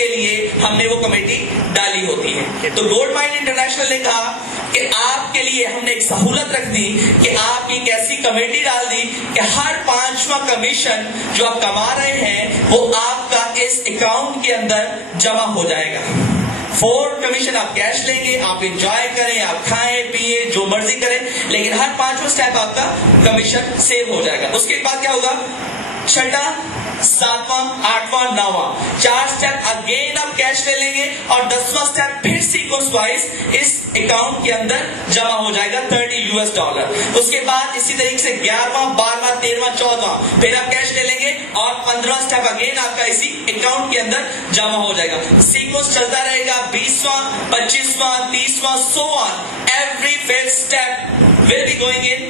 के लिए हमने वो कमेटी डाली होती है। तो गोल्ड माइन इंटरनेशनल ने कहा कि आपके लिए हमने एक सहूलत रख दी कि आप एक ऐसी कमेटी डाल दी कि हर 5वां कमीशन जो आप कमा रहे हैं वो आपका इस अकाउंट के अंदर जमा हो जाएगा। 4 कमीशन आप कैश लेंगे, आप एंजॉय करें, आप खाएं पिए जो मर्जी करें, लेकिन हर 5वां स्टेप आपका कमीशन सेव हो जाएगा। उसके बाद क्या होगा? 6वां, 7वां, 8वां, 9वां 4 स्टेप अगेन आप कैश ले लेंगे और 10वां स्टेप फिर सीक्वेंस वाइज इस अकाउंट के अंदर जमा हो जाएगा $30। उसके बाद इसी तरीके से 11वां, 12वां, 13वां, 14वां फिर आप कैश ले लेंगे और 15वां स्टेप अगेन आपका इसी अकाउंट के अंदर जमा हो जाएगा। सीक्वेंस चलता रहेगा। 20वां, 25वां, 30वां, so on every 5th step will be going in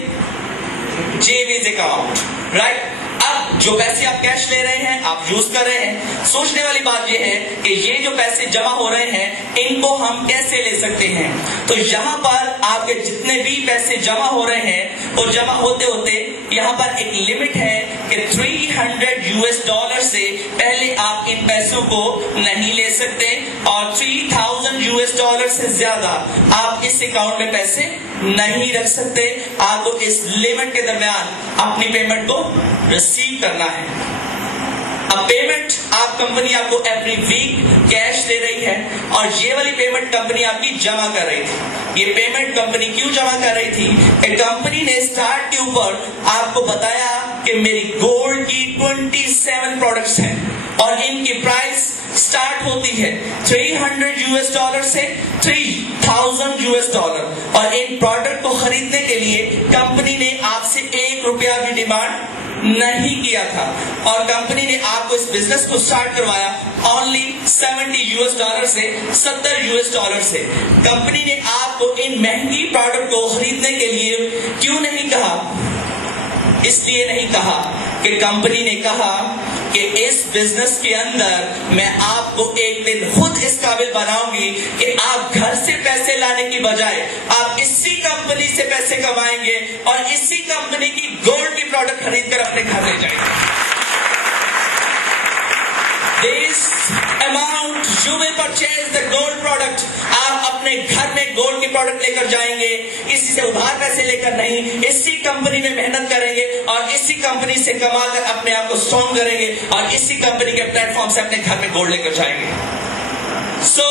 JV's account, right? अब जो पैसे आप कैश ले रहे हैं, आप यूज कर रहे हैं, सोचने वाली बात यह है कि ये जो पैसे जमा हो रहे हैं इनको हम कैसे ले सकते हैं। तो यहाँ पर आपके जितने भी पैसे जमा हो रहे हैं और जमा होते होते यहाँ पर एक लिमिट है कि $300 से पहले आप इन पैसों को नहीं ले सकते और $3000 से ज्यादा आप इस अकाउंट में पैसे नहीं रख सकते। आपको इस लिमिट के दरमियान अपनी पेमेंट को रिसीव करना है। अब पेमेंट आप कंपनी आपको एवरी वीक कैश दे रही है और ये वाली पेमेंट कंपनी आपकी जमा कर रही थी। ये पेमेंट कंपनी क्यों जमा कर रही थी? कंपनी ने स्टार्ट के ऊपर आपको बताया कि मेरी गोल्ड की 27 प्रोडक्ट्स हैं और इनकी प्राइस स्टार्ट होती है $300 से $3000 और इन प्रोडक्ट को खरीदने के लिए कंपनी ने आपसे ₹1 भी डिमांड नहीं किया था और कंपनी ने आपको इस बिजनेस को स्टार्ट करवाया ओनली $70 से $70 से। कंपनी ने आपको इन महंगी प्रोडक्ट को खरीदने के लिए क्यों नहीं कहा? इसलिए नहीं कहा कि कंपनी ने कहा कि इस बिजनेस के अंदर मैं आपको एक दिन खुद इस काबिल बनाऊंगी कि आप घर से पैसे लाने की बजाय आप इसी कंपनी से पैसे कमाएंगे और इसी कंपनी की गोल्ड की प्रोडक्ट खरीद कर अपने घर ले जाएंगे। This amount you will purchase the gold product, आप अपने घर में गोल्ड की प्रोडक्ट लेकर जाएंगे, किसी से उधार पैसे लेकर नहीं, इसी कंपनी में मेहनत करेंगे और इसी कंपनी से कमाकर अपने आप को स्ट्रॉन्ग करेंगे और इसी कंपनी के प्लेटफॉर्म से अपने घर में गोल्ड लेकर जाएंगे। So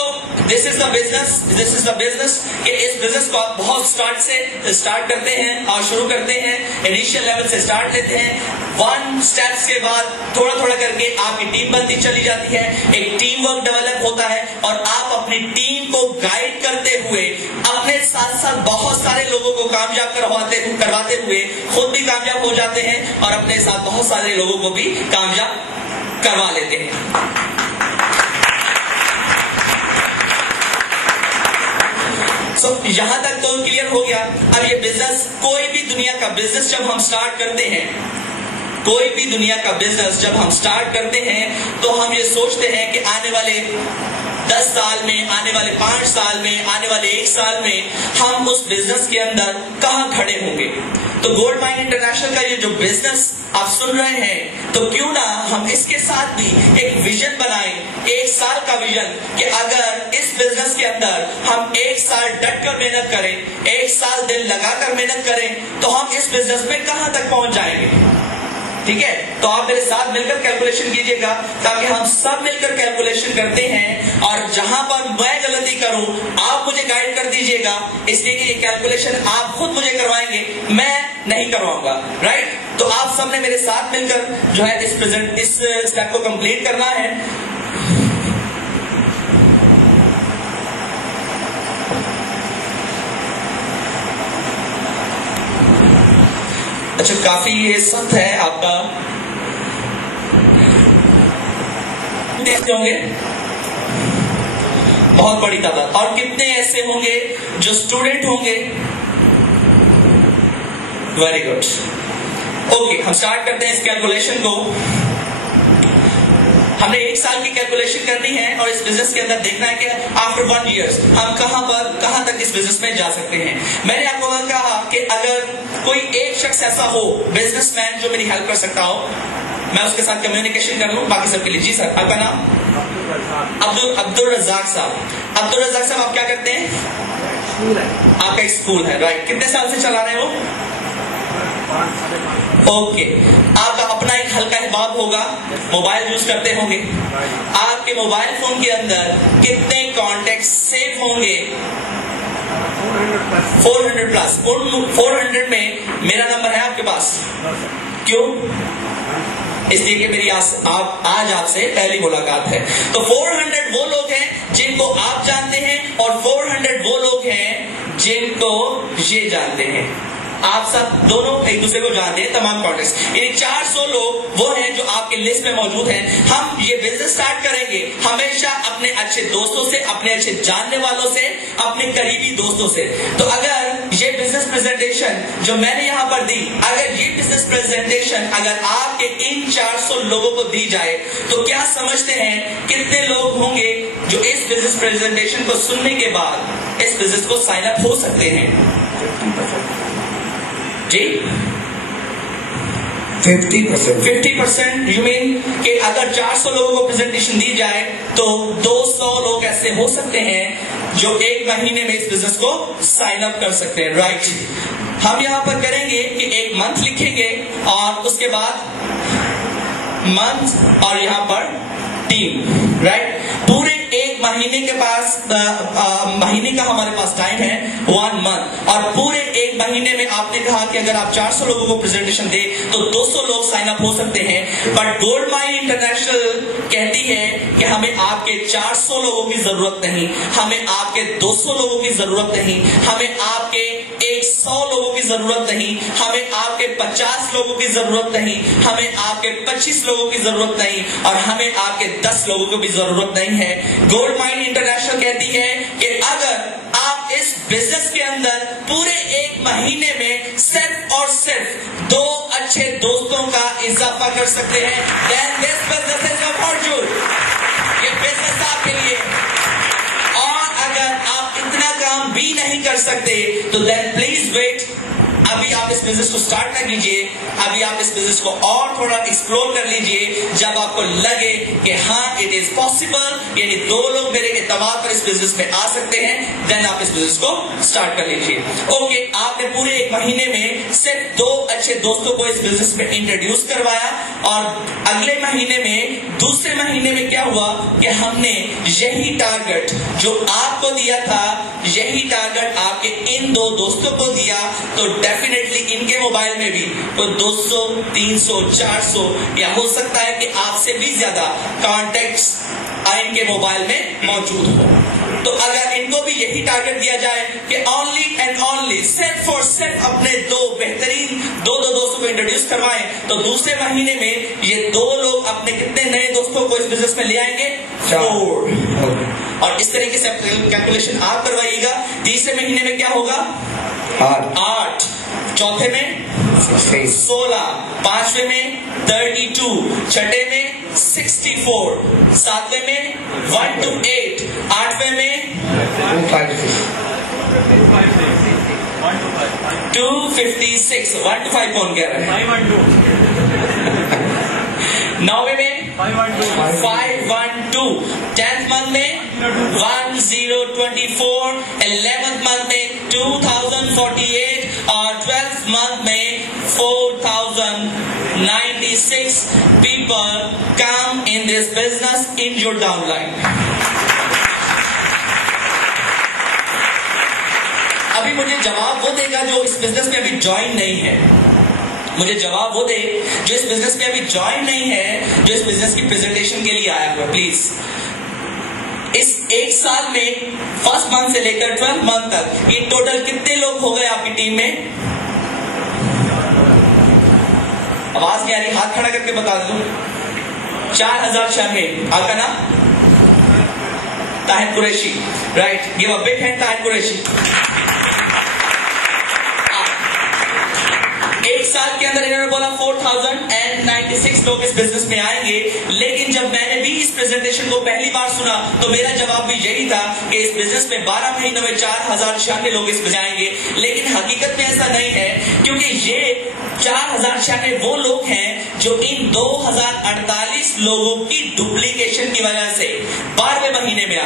this is the business कि इस बिजनेस को आप बहुत स्टार्ट करते हैं और शुरू करते हैं, इनिशियल लेवल से स्टार्ट लेते हैं। 1 स्टेप्स के बाद थोड़ा थोड़ा करके आपकी टीम बनती चली जाती है, एक टीम वर्क डेवलप होता है और आप अपनी टीम को गाइड करते हुए अपने साथ साथ बहुत सारे लोगों को कामयाब करवाते हुए खुद भी कामयाब हो जाते हैं और अपने साथ बहुत सारे लोगों को भी कामयाब करवा लेते हैं। यहां तक तो क्लियर हो गया। अब ये बिजनेस, कोई भी दुनिया का बिजनेस जब हम स्टार्ट करते हैं, कोई भी दुनिया का बिजनेस जब हम स्टार्ट करते हैं तो हम ये सोचते हैं कि आने वाले 10 साल में, आने वाले 5 साल में, आने वाले 1 साल में हम उस बिजनेस के अंदर कहां खड़े होंगे। तो गोल्ड माइन इंटरनेशनल का ये जो बिजनेस आप सुन रहे हैं, तो क्यों ना हम इसके साथ भी एक विजन बनाएं, 1 साल का विजन कि अगर इस बिजनेस के अंदर हम 1 साल डट कर मेहनत करें, 1 साल दिल लगाकर मेहनत करें, तो हम इस बिजनेस में कहां तक पहुंच जाएंगे। ठीक है, तो आप मेरे साथ मिलकर कैलकुलेशन कीजिएगा ताकि हम सब मिलकर कैलकुलेशन करते हैं और जहां पर मैं गलती करूं आप मुझे गाइड कर दीजिएगा, इसलिए कि ये कैलकुलेशन आप खुद मुझे करवाएंगे, मैं नहीं करवाऊंगा। राइट, तो आप सबने मेरे साथ मिलकर जो है इस स्टेप को कंप्लीट करना है। अच्छा, काफी ये सख्त है आपका, देखते होंगे बहुत बड़ी तादाद। और कितने ऐसे होंगे जो स्टूडेंट होंगे? Very good. ओके, हम स्टार्ट करते हैं इस कैलकुलेशन को। हमने 1 साल की कैलकुलेशन करनी है और इस बिजनेस के अंदर देखना है कि आफ्टर 1 ईयर हम कहां तक इस बिजनेस में जा सकते हैं। मैंने आपको कहा कि अगर कोई एक शख्स ऐसा हो, बिजनेसमैन, जो मेरी हेल्प कर सकता हो, मैं उसके साथ कम्युनिकेशन कर लूं, बाकी सबके लिए। जी सर, आपका नाम? अब्दुल रज़ाक साहब। अब्दुल रज़ाक साहब आप क्या करते हैं? आपका एक स्कूल है, राइट। कितने साल से चला रहे हैं वो? ओके। आपका अपना एक हल्का अहबाब होगा, मोबाइल यूज करते होंगे। आपके मोबाइल फोन के अंदर कितने कॉन्टेक्ट सेव होंगे? 400 प्लस। 400 में मेरा नंबर है आपके पास? क्यों? इसलिए कि मेरी आज आपसे पहली मुलाकात है। तो 400 वो लोग हैं जिनको आप जानते हैं और 400 वो लोग हैं जिनको ये जानते हैं। आप सब दोनों एक दूसरे को जानते हैं, तमाम कॉन्टेक्ट। यानी 400 लोग वो हैं जो आपके लिस्ट में मौजूद हैं। हम ये बिजनेस स्टार्ट करेंगे हमेशा अपने अच्छे दोस्तों से, अपने अच्छे जानने वालों से, अपने करीबी दोस्तों से। तो अगर ये बिजनेस प्रेजेंटेशन जो मैंने यहाँ पर दी, अगर ये बिजनेस प्रेजेंटेशन अगर आपके इन 400 लोगों को दी जाए तो क्या समझते हैं कितने लोग होंगे जो इस बिजनेस प्रेजेंटेशन को सुनने के बाद इस बिजनेस को साइन अप हो सकते हैं? जी 50%। यू मीन कि अगर 400 लोगों को प्रेजेंटेशन दी जाए तो 200 लोग ऐसे हो सकते हैं जो एक महीने में इस बिजनेस को साइन अप कर सकते हैं, राइट। हम यहां पर करेंगे कि एक मंथ लिखेंगे और उसके बाद मंथ और यहां पर टीम, राइट। पूरे एक महीने के पास महीने का हमारे पास टाइम है 1 मंथ, और पूरे एक महीने में आपने कहा कि अगर आप 400 लोगों को प्रेजेंटेशन दे तो 200 लोग साइन अप हो सकते हैं। बट गोल्ड माइन इंटरनेशनल कहती है कि हमें आपके 400 लोगों की जरूरत नहीं, हमें आपके 200 लोगों की जरूरत नहीं, हमें आपके 100 लोगों की जरूरत नहीं, हमें आपके 50 लोगों की जरूरत नहीं, हमें आपके 25 लोगों की जरूरत नहीं, और हमें आपके 10 लोगों की भी जरूरत नहीं है। गोल्ड माइन इंटरनेशनल कहती है कि अगर आप इस बिजनेस के अंदर पूरे एक महीने में सिर्फ और सिर्फ 2 अच्छे दोस्तों का इजाफा कर सकते हैं, then this business is your fortune। ये बिजनेस आपके लिए। और अगर आप इतना काम भी नहीं कर सकते तो then please wait। अभी आप इस बिजनेस को स्टार्ट कर लीजिए, अभी आप इस बिजनेस को और थोड़ा एक्सप्लोर कर लीजिए। जब आपको लगे कि हाँ इट इज पॉसिबल, यानी 2 लोग मेरे एतबार पर इस बिजनेस में आ सकते हैं, देन आप इस बिजनेस को स्टार्ट कर लीजिए। ओके, आपने पूरे एक महीने में सिर्फ 2 अच्छे दोस्तों को इस बिजनेस में इंट्रोड्यूस करवाया, और अगले महीने में, दूसरे महीने में क्या हुआ कि हमने यही टारगेट जो आपको दिया था, यही टारगेट आपके इन 2 दोस्तों को दिया। तो डेफिनेटली इनके मोबाइल में भी तो 200, 300, 400 या हो सकता है कि आपसे भी ज्यादा कॉन्टेक्ट्स इनके मोबाइल में मौजूद हो। तो अगर इनको भी यही टारगेट दिया जाए कि ओनली एंड ओनली सिर्फ और सिर्फ अपने 2 बेहतरीन 2 दोस्तों को इंट्रोड्यूस करवाएं, तो दूसरे महीने में ये 2 लोग अपने कितने नए दोस्तों को इस बिजनेस में ले आएंगे? 4। और इस तरीके से कैलकुलेशन आप करवाइएगा। तीसरे महीने में क्या होगा? 8। चौथे में 16, पांचवे में 32, छठे में 64, सातवें में 1 to 8, आठवें में 256। 1 to 5 कौन कह रहा है? 9वें में 512, 10th मंथ में 1024, 11th मंथ में 2048 और 12th month में 4096 people come in this business in your downline। अभी मुझे जवाब वो देगा जो इस बिजनेस में अभी ज्वाइन नहीं है। मुझे जवाब वो दे जो इस बिजनेस में अभी ज्वाइन नहीं है, जो इस बिजनेस की प्रेजेंटेशन के लिए आया हुआ। प्लीज, इस एक साल में फर्स्ट मंथ से लेकर 12 मंथ तक ये टोटल कितने लोग हो गए आपकी टीम में? आवाज नहीं आ रही, हाथ खड़ा करके बता दो। 4096। आपका नाम? Tahir Qureshi, right. Give a big hand Tahir Qureshi. एक साल के अंदर इन्होंने बोला 4096 लोग इस बिजनेस में आएंगे, लेकिन जब मैंने भी इस प्रेजेंटेशन को पहली बार सुना तो मेरा जवाब भी यही था कि इस बिजनेस में 12 महीनों में 4096 लोग इस आएंगे। लेकिन हकीकत में ऐसा नहीं है, क्योंकि ये 4096 वो लोग हैं जो इन 2048 लोगों की डुप्लीकेशन की वजह से 12वें महीने में